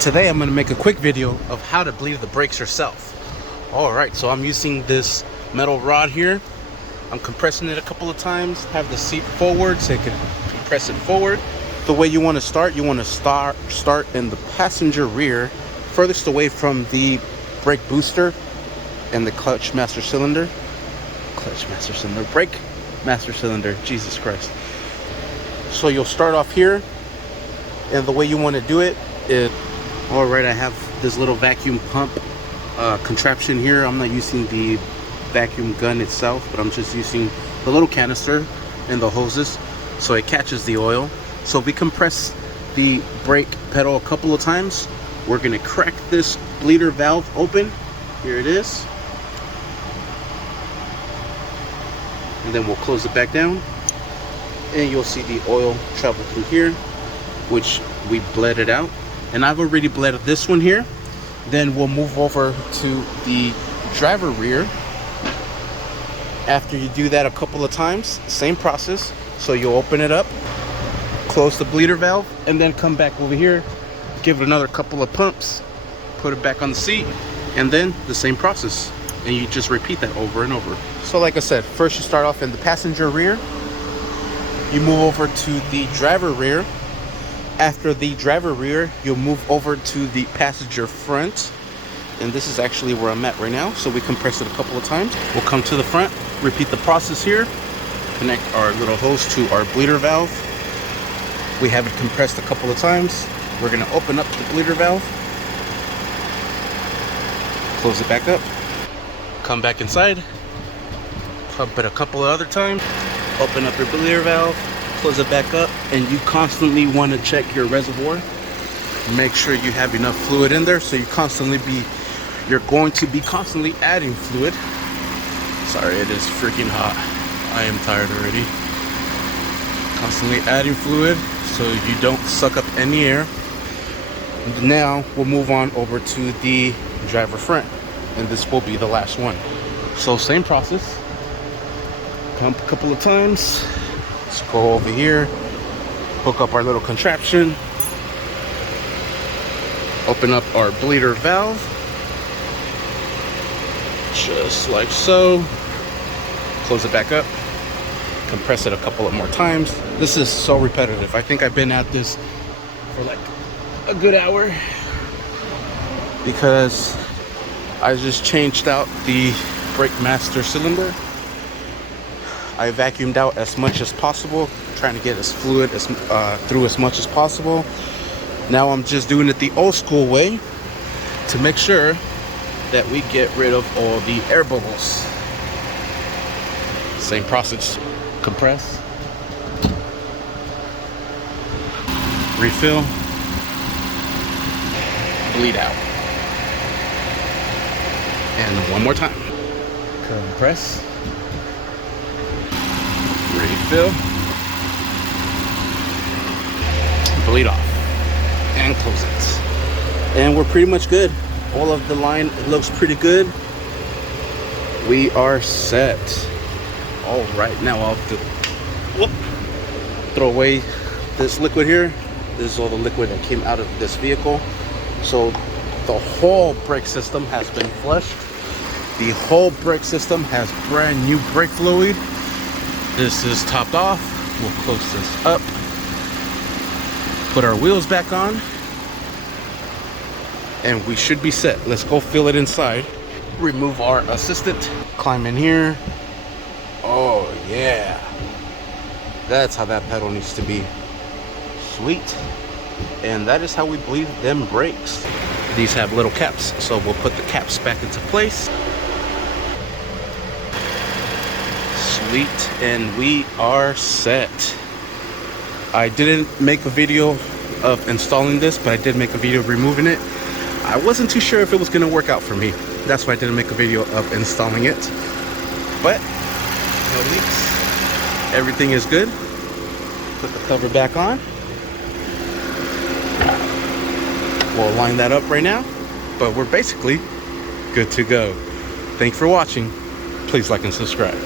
Today I'm going to make a quick video of how to bleed the brakes yourself. Alright, so I'm using this metal rod here. I'm compressing it a couple of times. Have the seat forward so you can compress it forward. The way you want to start start in the passenger rear, furthest away from the brake booster and the brake master cylinder, Jesus Christ. So you'll start off here, and the way you want to do it is, alright, I have this little vacuum pump contraption here. I'm not using the vacuum gun itself, but I'm just using the little canister and the hoses so it catches the oil. So if we compress the brake pedal a couple of times, we're going to crack this bleeder valve open. Here it is. And then we'll close it back down, and you'll see the oil travel through here, which we bled it out. And I've already bled this one here. Then we'll move over to the driver rear. After you do that a couple of times, same process. So you'll open it up, close the bleeder valve, and then come back over here, give it another couple of pumps, put it back on the seat, and then the same process. And you just repeat that over and over. So like I said, first you start off in the passenger rear. You move over to the driver rear. After the driver rear, you'll move over to the passenger front. And this is actually where I'm at right now. So we compress it a couple of times. We'll come to the front, repeat the process here, connect our little hose to our bleeder valve. We have it compressed a couple of times. We're gonna open up the bleeder valve, close it back up, come back inside, pump it a couple of other times, open up your bleeder valve, close it back up. And you constantly want to check your reservoir, make sure you have enough fluid in there. So you're going to be constantly adding fluid. Sorry, it is freaking hot. I am tired already. Constantly adding fluid so you don't suck up any air. Now we'll move on over to the driver front, and this will be the last one. So same process, pump a couple of times. Let's go over here, hook up our little contraption, open up our bleeder valve, just like so, close it back up, compress it a couple of more times. This is so repetitive. I think I've been at this for like a good hour because I just changed out the brake master cylinder. I vacuumed out as much as possible, trying to get as fluid through as much as possible. Now I'm just doing it the old school way to make sure that we get rid of all the air bubbles. Same process. Compress, refill, bleed out. And one more time. Compress, refill, bleed off, and close it. And we're pretty much good. All of the line looks pretty good. We are set. All right, now I'll have to throw away this liquid here. This is all the liquid that came out of this vehicle. So the whole brake system has been flushed. The whole brake system has brand new brake fluid. This is topped off. We'll close this up, put our wheels back on, and we should be set. Let's go fill it inside. Remove our assistant, climb in here. Oh yeah, that's how that pedal needs to be. Sweet. And that is how we bleed them brakes. These have little caps, so we'll put the caps back into place. Sweet, and we are set. I didn't make a video of installing this, but I did make a video of removing it. I wasn't too sure if it was going to work out for me. That's why I didn't make a video of installing it. But no leaks. Everything is good. Put the cover back on. We'll line that up right now, but we're basically good to go. Thanks for watching. Please like and subscribe.